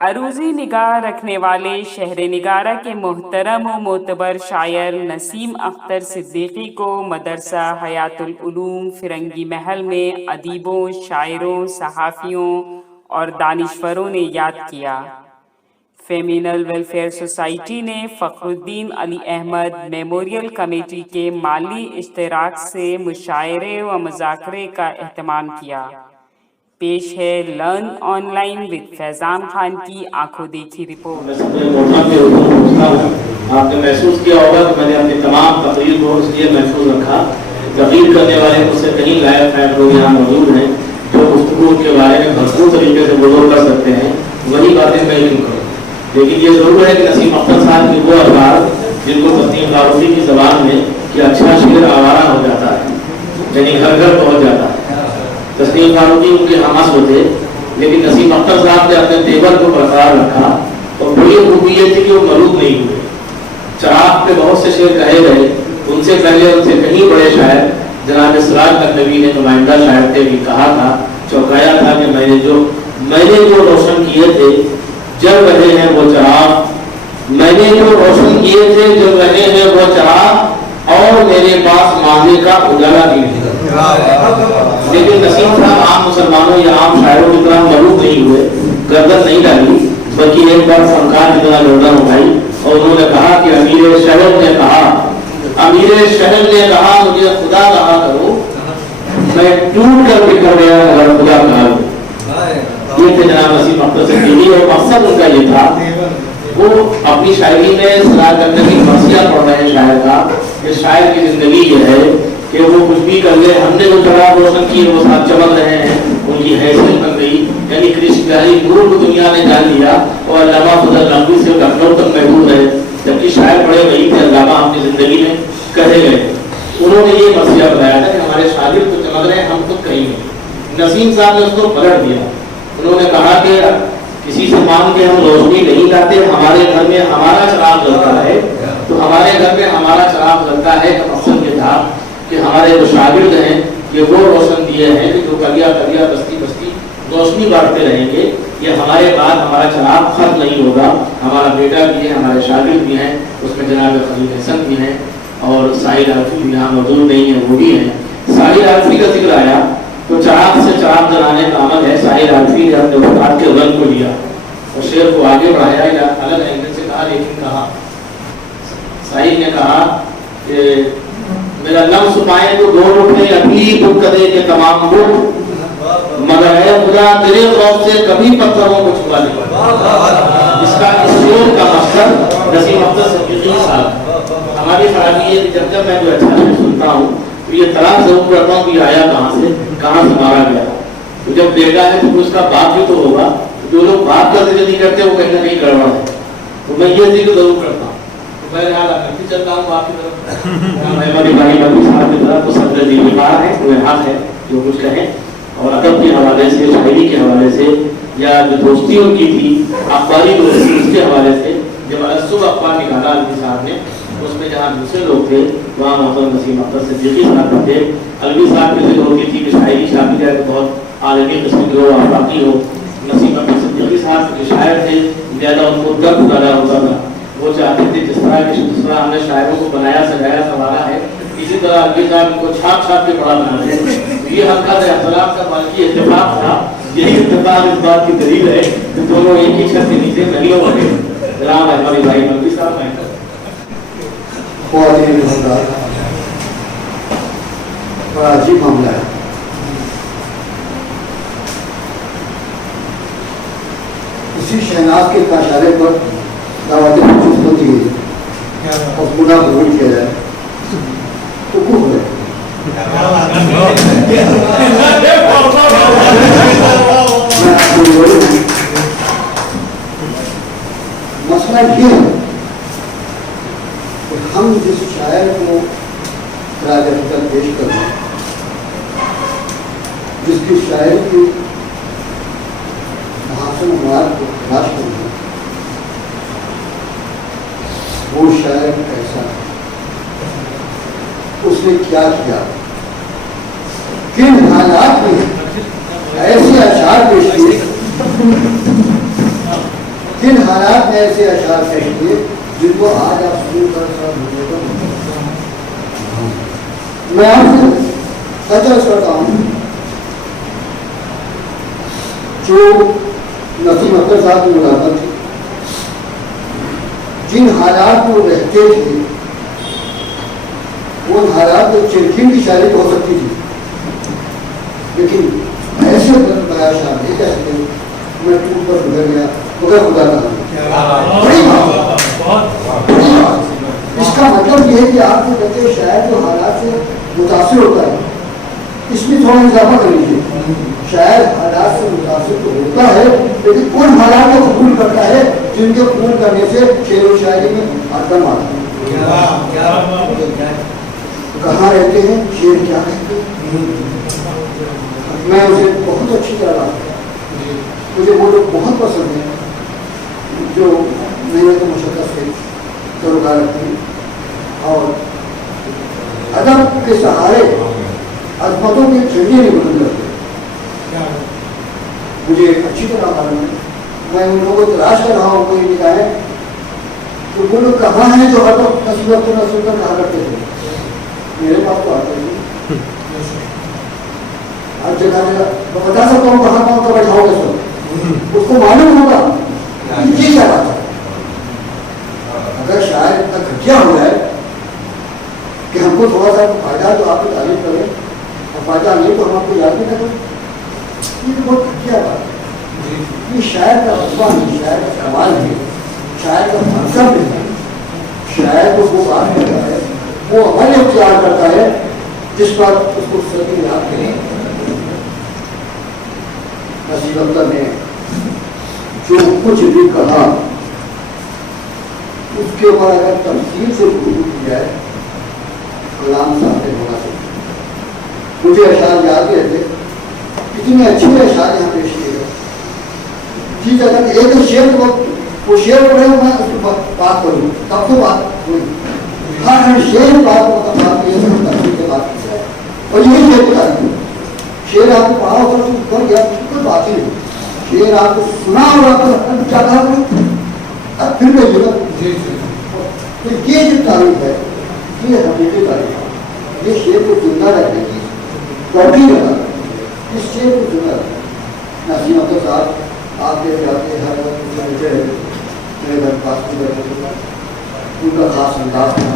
عروضی نگاہ رکھنے والے شہر نگارہ کے محترم و معتبر شاعر نسیم اختر صدیقی کو مدرسہ حیات العلوم فرنگی محل میں ادیبوں، شاعروں، صحافیوں اور دانشوروں نے یاد کیا۔ فیمینل ویلفیئر سوسائٹی نے فخر الدین علی احمد میموریل کمیٹی کے مالی اشتراک سے مشاعرے و مذاکرے کا اہتمام کیا۔ پیش ہے لرن آن لائن ود فیضان خان کی آنکھوں دیکھی رپورٹ۔ آپ نے محسوس کیا ہوگا کہ میں نے اپنی تمام تقریر کو اس لیے محفوظ رکھا، تقریر کرنے والے مجھ سے کہیں لائق فائق لوگ یہاں موجود ہیں جو گفتگو کے بارے میں بھرپور طریقے سے بزرگ کر سکتے ہیں، وہی باتیں میں نہیں کروں۔ لیکن یہ ضرور ہے کہ نسیم اختر صاحب کی وہ الفاظ جن کو تسنیم فاروقی کی زبان میں کہ اچھا شعر آوارہ ہو جاتا ہے، یعنی گھر گھر پہنچ جاتا ہے۔ تسنیم فاروقی ان کے ہم اصل تھے، لیکن نسیم اختر صاحب نے اپنے تیور کو برقرار رکھا، اور بڑی خوبی یہ تھی کہ وہ ملوث نہیں ہوئے۔ چراغ پہ بہت سے شعر کہے گئے، ان سے پہلے ان سے کہیں بڑے شاعر جناب سراج نقوی نے نمائندہ شاعر تھے بھی کہا تھا، چوکایا تھا کہ میں نے جو روشن کیے تھے جب رہے ہیں وہ چراغ، میں نے جو روشن کیے تھے جب رہے ہیں وہ چراغ، اور میرے پاس ماضی کا اجالا بھی ہے۔ لیکن نسیم صاحب عام مسلمانوں یا عام شاعروں کی طرح ملوث نہیں ہوئے، گردن نہیں ڈالی، بلکہ ایک بار فنکار کی طرح گردن اٹھائی اور انہوں نے کہا کہ امیر شہر نے کہا مجھے خدا کہا کرو، میں ٹوٹ کر بکھر گیا اگر خدا کہا کرو۔ یہ تھے جناب نسیم اختر صدیقی، اور مقصد ان کا یہ تھا، وہ اپنی شاعری میں صلاح کرنے کی مرثیہ پڑھ رہے ہیں شاعر کا کہ شاعر کی زندگی یہ ہے کہ وہ کچھ بھی کر لے، ہم نے جو چراغ روشن کیے وہ ساتھ چمک رہے ہیں، ان کی حیثیت بن گئی، یعنی کرشتکاری نور کو دنیا نے جان لیا، اور علامہ فضل نقوی سے لکھنؤ تک محدود رہے، جبکہ شاعر بڑے وہی تھے علامہ اپنی زندگی میں کہے گئے۔ انہوں نے یہ مرثیہ بتایا تھا کہ ہمارے شاگرد تو چمک رہے ہیں، ہم خود کہیں نہیں۔ نسیم صاحب نے اس کو پلٹ دیا، انہوں نے کہا کہ کسی سے مانگ کے ہم روشنی نہیں لاتے، ہمارے گھر میں ہمارا چراغ جلتا ہے، تو ہمارے گھر میں ہمارا چراغ جلتا ہے کا مقصد یہ تھا کہ ہمارے جو شاگرد ہیں یہ وہ روشن دیے ہیں کہ جو کلیا کلیا بستی بستی روشنی بانٹتے رہیں گے۔ یہ ہمارے بعد ہمارا چراغ ختم نہیں ہوگا، ہمارا بیٹا بھی ہے، ہمارے شاگرد بھی ہیں، اس میں جناب خلیل حسن بھی ہیں، اور ساحل عارفی بھی یہاں موجود نہیں ہیں، وہ بھی ہیں۔ ساحل عارفی کا ذکر آیا تو چراغ سے چراغ جلانے کا عمل ہے۔ ساحل عارفی نے اپنے وفات کے رنگ کو لیا اور شعر کو آگے بڑھایا، یا الگ اینگل سے کہا، لیکن کہا ساحل نے کہا کہ میرا لفظ پائے تو دو رکھے ابھی بک کرے کہ تمام بک، مگر اے خدا تیرے خوف سے کبھی پتھروں کو چھپا نہیں۔ اس کا اس شعر کا مقصد نسیم اختر صدیقی صاحب، ہماری خرابی ہے کہ جب میں کوئی اچھا شعر سنتا ہوں تو یہ تلاش ضرور کرتا ہوں کہ آیا کہاں سے مارا گیا۔ تو جب بیٹا ہے تو اس کا باپ بھی تو ہوگا، جو لوگ باپ کا ذکر نہیں کرتے وہ کہیں نہ کہیں گڑبڑ ہے، تو میں یہ ذکر ضرور کرتا ہوں۔ بہرحال میں چلتا ہوں آپ کی طرف، احمد ابراہیم نقوی صاحب کی طرف، تو صدر جی بیمار ہے، انہیں حق ہے جو کچھ کہیں، اور ادب کے حوالے سے، شاعری کے حوالے سے، یا جو دوستی ان کی تھی اخباری دوستی، اس کے حوالے سے جب الصبح اخبار نکالا الوی صاحب نے، اس میں جہاں دوسرے لوگ تھے وہاں محترم نسیم اختر صدیقی صاحب بھی تھے۔ الوی صاحب کی ذکر ہوتی تھی کہ شاعری شامل ہے تو بہت عالمی قسم کی ہو، آفاقی ہو۔ نسیم اختر صدیقی صاحب جو شاعر تھے زیادہ ان کو درد زیادہ ہوتا تھا، وہ چاہتے تھے جس طرح ہم نے شاعروں کو بنایا سجایا سنوارا ہے، اسی طرح الوی صاحب ان کو چھاپ چھاپ کے بڑا بنا دیں۔ یہ حلقہ اختلاف کا باقی اتفاق تھا، یہی اتفاق اس بات کی دلیل ہے کہ دونوں ایک ہی چھت کے نیچے مہینوں بنے۔ جناب احمد ابراہیم نقوی صاحب ہیں، بڑا عجیب معاملہ ہے۔ اسی شہناز کے اشارے پر دعوت خصوص ہوتی ہے اور گناہ قبول کیا جائے تو کفر ہے۔ مسئلہ یہ ہے کہ ہم جس شاعر کو خراج عقیدت پیش کر رہے ہیں، جس کی شاعری کی محاسن مواد کو تلاش کر رہے ہیں، وہ شاعر کیسا ہے، اس نے کیا کیا، کن حالات میں ایسے اشعار پیش کیے جن حالات میں ایسے اشعار پیش کیے جن کو آج آپ سنوں کر میں آپ سے سچ کرتا ہوں جو نسیم اختر صاحب کی ملاقات تھی، جن حالات میں وہ رہتے تھے ان حالات میں چرکھین کی شاعری ہو سکتی تھی، لیکن ایسے بلند بیاں شاعر نہیں کہہ سکتے میں ٹوٹ پر گزر گیا مگر خدا کا بڑی بات۔ اس کا مطلب یہ ہے کہ آپ کو کہتے ہیں شاعر جو حالات سے متاثر ہوتا ہے، اس میں تھوڑا اضافہ کر لیجیے، شاعر حالات سے متاثر تو ہوتا ہے لیکن ان حالات کو قبول کرتا ہے جن کے قبول کرنے سے شعر و شاعری میں آدم آتا ہے۔ کہاں رہتے ہیں، شعر کیا کہتے ہیں، میں اسے بہت اچھی طرح لاتا ہوں۔ مجھے وہ لوگ بہت پسند ہیں جو محنت و مشقت سے سروکار رکھتے ہیں اور ادب کے سہارے عظمتوں کے جھنڈے نہیں بلند کرتے۔ مجھے اچھی طرح معلوم ہے، میں ان لوگوں کو تلاش کر رہا ہوں کوئی نگاہیں تو وہ لوگ کہاں ہیں جو ہر وقت نصیبت نصیبت کہا کرتے تھے، میرے پاس تو آتے نہیں، ہر جگہ جگہ میں بتا سکتا ہوں کہاں کہاں کا بیٹھاؤ گے سب، اس کو معلوم ہوگا یہ کیا بات ہے۔ اگر شاعر اتنا گھٹیا ہو جائے کہ ہم کو تھوڑا سا فائدہ تو آپ کی تعریف کریں اور فائدہ نہیں تو ہم آپ کو یاد نہیں کریں، یہ بہت گھٹیا بات ہے۔ یہ شاعر کا رتبہ نہیں، شاعر کا کمال نہیں، شاعر کا منصب نہیں، شاعر کو وہ بات کرتا ہے، وہ عمل اختیار کرتا ہے جس پر اس کو سبھی یاد کریں۔ نصیب اختر نے جو کچھ بھی کہا اس کے اوپر اگر تفصیل سے گفتگو کی جائے کلام صاحب ہونا چاہیے۔ مجھے اشعار یاد رہتے، اتنے اچھے اشعار یہاں پیش کیے گئے، ٹھیک ہے اگر ایک شعر وہ شعر پڑھے میں اس کی بات کروں تب تو بات ہوئی، ہر شعر بات کی تفصیل سے بات کی جائے اور یہی شعر بتا دیں، شعر آپ کو پڑھا ہوتا تو کر گیا کوئی بات ہی نہیں، شعر آپ کو سنا ہوا تو کیا کہا اب پھر بھی ضرورت تو یہ جو تعریف ہے یہ حقیقی تعریف ہے، یہ شعر کو زندہ رکھنے کی توقع رکھا، اس شعر کو زندہ رکھنا۔ نسیم اختر صاحب آپ کے جاتے ہر وقت بیٹھے رہتے، میرے گھر پاس میں بیٹھے تھے، ان کا خاص انداز تھا،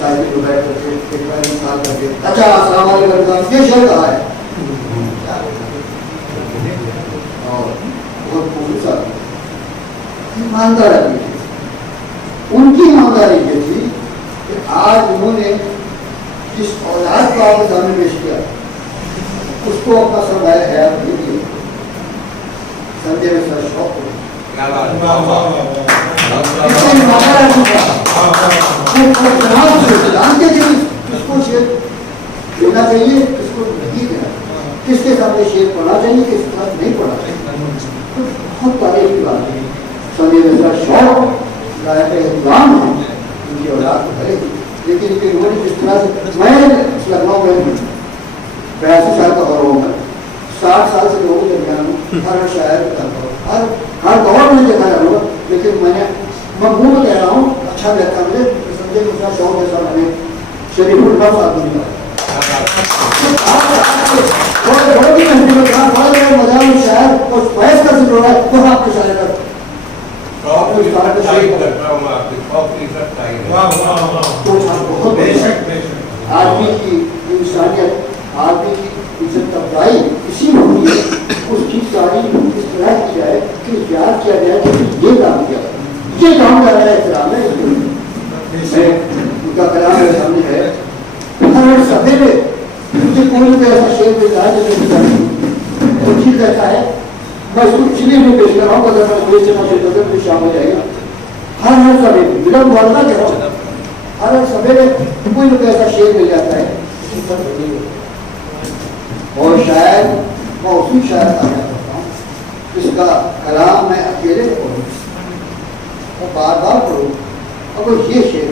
شاعری کو بیٹھ کر کے ایک بار انسان کر کے اچھا السلام علیکم یہ شعر کہا ہے اور بہت خصوصا ایماندار آدمی تھے۔ ان کی ایمانداری یہ تھی کہ آج انہوں نے جس اولاد کو آپ کے سامنے پیش کیا اس کو اپنا سرمایہ حیات نہیں دیا، سمجھے میں سر شوق ہو جانتے تھے کس کو شعر دینا چاہیے کس کو نہیں دینا، کس کے سامنے شعر پڑھنا چاہیے کس کے ساتھ نہیں پڑھنا چاہیے، بہت تعریف کی بات ہے۔ سمجھے میں سر شوق لائق احترام ہے ان کی اولاد کو کرے گی، لیکن انہوں نے جس طرح سے میں لکھنؤ میں 82 سال کا ہو رہا ہوں، میں 60 سال سے لوگوں کے درمیان ہوں، ہر شاعر ہر دور میں دیکھا رہا ہوں، لیکن میں منہ کہہ رہا ہوں اچھا لگتا ہے مجھے سمجھے دوسرا شوق جیسا میں نے شریف الفاظ آدمی کا بہت ہی محنت کا بہت بڑے مزاح شاعر اور فیض کا ذکر ہو رہا ہے تو آپ کے شاعر کا آدمی کی انسانیت آدمی کی عزت افزائی اسی میں ہوئی ہے، اس کی تعریف اس طرح کی جائے کہ یاد کیا جائے کہ یہ کام کیا یہ کام کر رہا ہے احترام ہے، ان کا کلام میرے سامنے ہے، ہر صفحے میں مجھے کوئی بھی ایسا شعر ملتا ہے جو ٹھیک رہتا ہے میں اس کو چلی میں پیش کر رہا ہوں، اگر میں کوئی سے کوئی شام ہو جائے گا ہر صفحے میں بلا مبالغہ کہہ رہا ہوں، ہر صفحے میں کوئی بھی ایسا شعر مل جاتا ہے اور شاید میں اسی شاعر کا میں کرتا ہوں جس کا کلام میں اکیلے پڑھوں اور بار بار پڑھوں اور وہ یہ شعر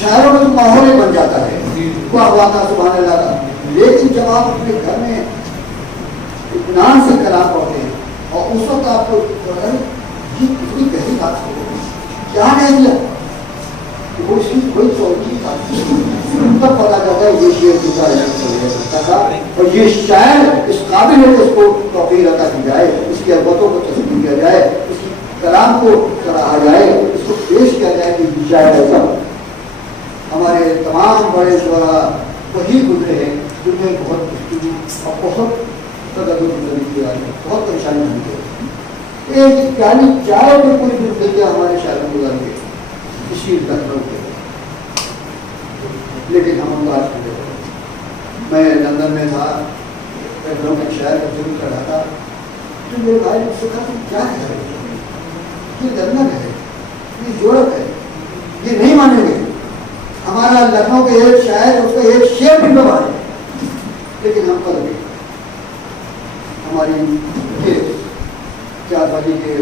شاعروں میں تو ماحول ہی بن جاتا ہے وہ ہوا تھا سبحان اللہ کا، لیکن جب آپ اپنے گھر میں اطمینان سے کلام پڑھتے ہیں اور اس وقت آپ کو یہ کتنی گہری بات ہو کیا کہہ دیا وہ اس کی کوئی چوکی تب پتا چلتا ہے یہ شعر کتا تھا اور یہ شاعر اس قابل ہے کہ اس کو توفیق عطا کی جائے، اس کی عظمتوں کو تسلیم کیا جائے، اس کی کلام کو سراہا جائے، اس کو پیش کیا جائے کہ یہ شاعر ایسا۔ ہمارے تمام بڑے شعراء وہی گزرے ہیں جن میں بہت مشکل اور بہت تدبیر گزری کی ہے، بہت پریشانی ہوئی ہے۔ ایک یعنی چائے میں کوئی زندگی ہمارے شاعر گزار گئے اس چیز کا ہوتے، لیکن ہم انداز کرتے ہیں۔ میں لندن میں تھا، میں ایک شہر کا ضرور چڑھا تھا، تو میرے بھائی نے کہا تم کیا کہہ رہے ہو، یہ لندن ہے، یہ یورپ ہے، یہ نہیں مانیں گے۔ ہمارا لکھنؤ کے ایک شاعر اس کا ایک شعر بھی نہ مانے، لیکن ہم کر گئے۔ ہماری یہ کیا بھائی کے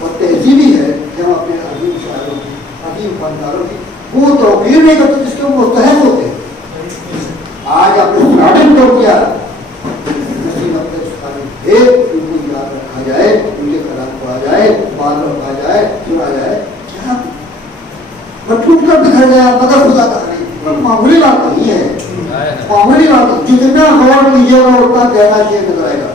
اور تہذیبی ہے کہ ہم اپنے عظیم شاعروں کی، عظیم فنکاروں کی وہ توقیر نہیں کرتے جس کے وہ مستحق ہوتے ہیں۔ آج آپ نے اسٹارٹنگ کر دیا، نسیم اختر صاحب ان کو یاد رکھا جائے، ان کے کلام پڑھا جائے، بال رکھا جائے، سنا جائے، کیا ٹوٹ کر بکھر گیا مگر خدا کا نہیں، معمولی بات نہیں ہے، معمولی بات جتنا غور کیجیے گا اتنا گہرا شعر نظر آئے گا۔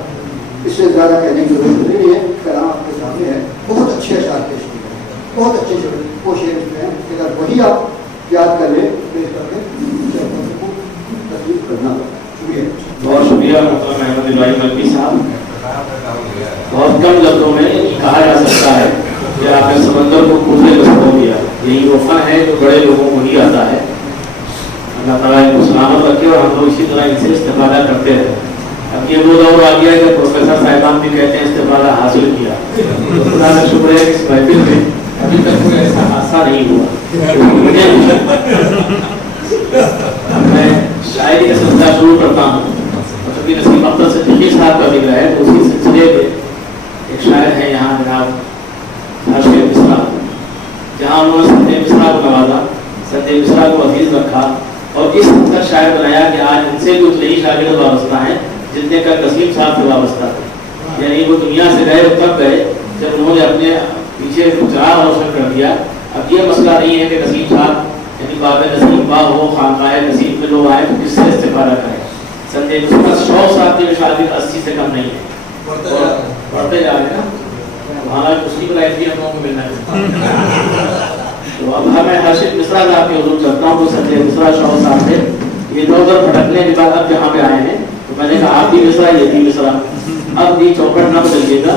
اس سے زیادہ کہنے کی ضرورت نہیں ہے، کلام آپ کے سامنے ہے، بہت اچھے اشعار پیش کیے ہیں، بہت اچھے شعر وہ شعر اس میں ہیں، اگر وہی آپ یاد کر لیں پیش کر کے تصویر کرنا۔ شکریہ، بہت شکریہ محترم احمد ابراہیم ملکی صاحب۔ بہت کم لفظوں میں کہا جا سکتا ہے کہ آپ نے سمندر کو کوفے میں سمو دیا۔ یہی وہ فن ہے جو بڑے لوگوں کو ہی آتا ہے۔ اللہ تعالیٰ ان کو سلامت رکھے اور ہم لوگ اسی طرح ان سے استفادہ کرتے ہیں۔ اب یہ وہ دور آ گیا ہے کہ پروفیسر صاحبان بھی کہتے ہیں استفادہ حاصل کیا، تو خدا کا شکر ہے کہ اس محفل میں ابھی تک کوئی ایسا حادثہ نہیں ہوا۔ میں شاعری کا سلسلہ شروع کرتا ہوں، اور چونکہ نسیم اختر صدیقی صاحب کا ذکر ہے تو اسی سلسلے میں ایک شاعر ہے یہاں جناب حاشر مصرا، جہاں انہوں نے سندھ مصرا کو نوازا، سندھ مصرا کو عزیز رکھا اور اس حد تک شاعر بنایا کہ آج ان سے بھی اتنے ہی شاگرد وابستہ ہیں جتنے کا نسیم صاحب سے وابستہ تھے۔ یعنی وہ دنیا سے گئے وہ تب گئے جب انہوں نے اپنے پیچھے چراغ روشن کر دیا۔ اب یہ مسئلہ نہیں ہے کہ نسیم صاحب یعنی باب نسیم باغ ہو، خانقاہ نسیم میں لوگ آئے تو کس سے استفادہ کریں۔ سندھ مصرا 100 سال کے شاگرد 80 سے کم نہیں ہے، پڑھتے جا رہے ہیں، حالانکہ اس کی برائٹ بھی ہم لوگوں کو ملنا ہے۔ تو اب ہمیں حاشر مصرا صاحب کے حضور چلتا ہوں، تو سندھ مصرا 100 سال سے یہ ادھر بھٹکنے کے بعد اب جہاں پہ آئے ہیں تو میں نے کہا آپ بھی مصرا یہ بھی مصرا، اب بھی چوکٹ نہ بدلیے گا۔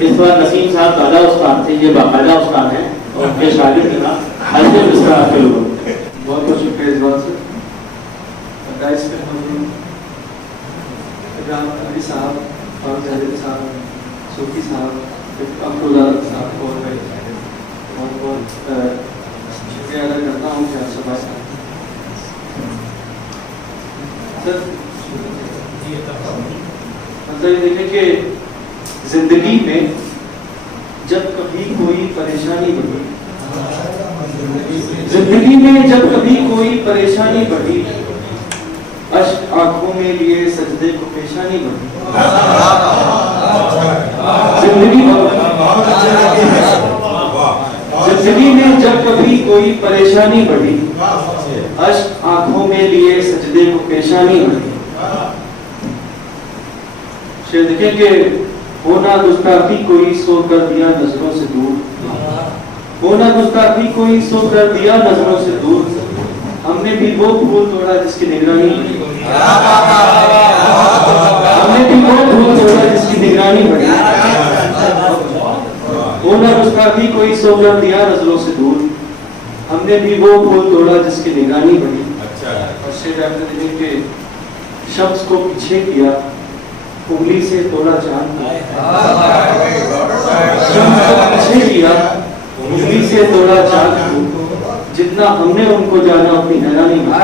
اس بار نسیم صاحب دادا استاد تھے، یہ باقاعدہ استاد ہیں اور ان کے شاگرد کا حاشر مصرا کے لوگوں۔ بہت بہت شکریہ اس بات سے۔ گائز کے حضور ابراہیم علی صاحب، فاروق زاہد صاحب، صوفی صاحب، افروزہ صاحب اور میں بہت بہت شکریہ ادا کرتا ہوں کہ آپ سب آئے۔ سر یہ دیکھیں کہ زندگی میں جب کبھی کوئی پریشانی بڑھی، زندگی میں جب کبھی کوئی پریشانی بڑھی، اشک آنکھوں میں لیے سجدے کو پیشانی بڑھی۔ زندگی میں جب کبھی کوئی پریشانی بڑھی، اشک آنکھوں میں لیے سجدے کو پیشانی بڑھی۔ شعر دیکھیں کہ ہونا گستاخی کوئی سو کر دیا نظروں سے دور، ہونا گستاخی کوئی سو کر دیا نظروں سے دور، ہم نے بھی وہ پھول توڑا جس کی نگرانی بڑھی، ہم نے بھی وہ پھول توڑا جس کی نگرانی بڑھی۔ ہونا گستاخی کوئی سو کر دیا نظروں سے دور، ہم نے بھی وہ پھول توڑا جس کی نگرانی بڑھی۔ اور شعر آپ نے دیکھیں کہ شخص کو پیچھے کیا انگلی سے توڑا چاند، شخص کو پیچھے کیا انگلی سے توڑا چاند، جتنا ہم نے ان کو جانا اپنی حیرانی میں۔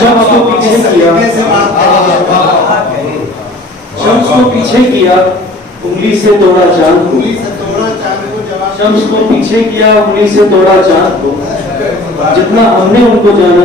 شخص کو پیچھے کیا، شمس کو پیچھے کیا انگلی سے توڑا چاند کو، شمس کو پیچھے کیا انگلی سے توڑا چاند کو، جتنا ہم نے ان کو جانا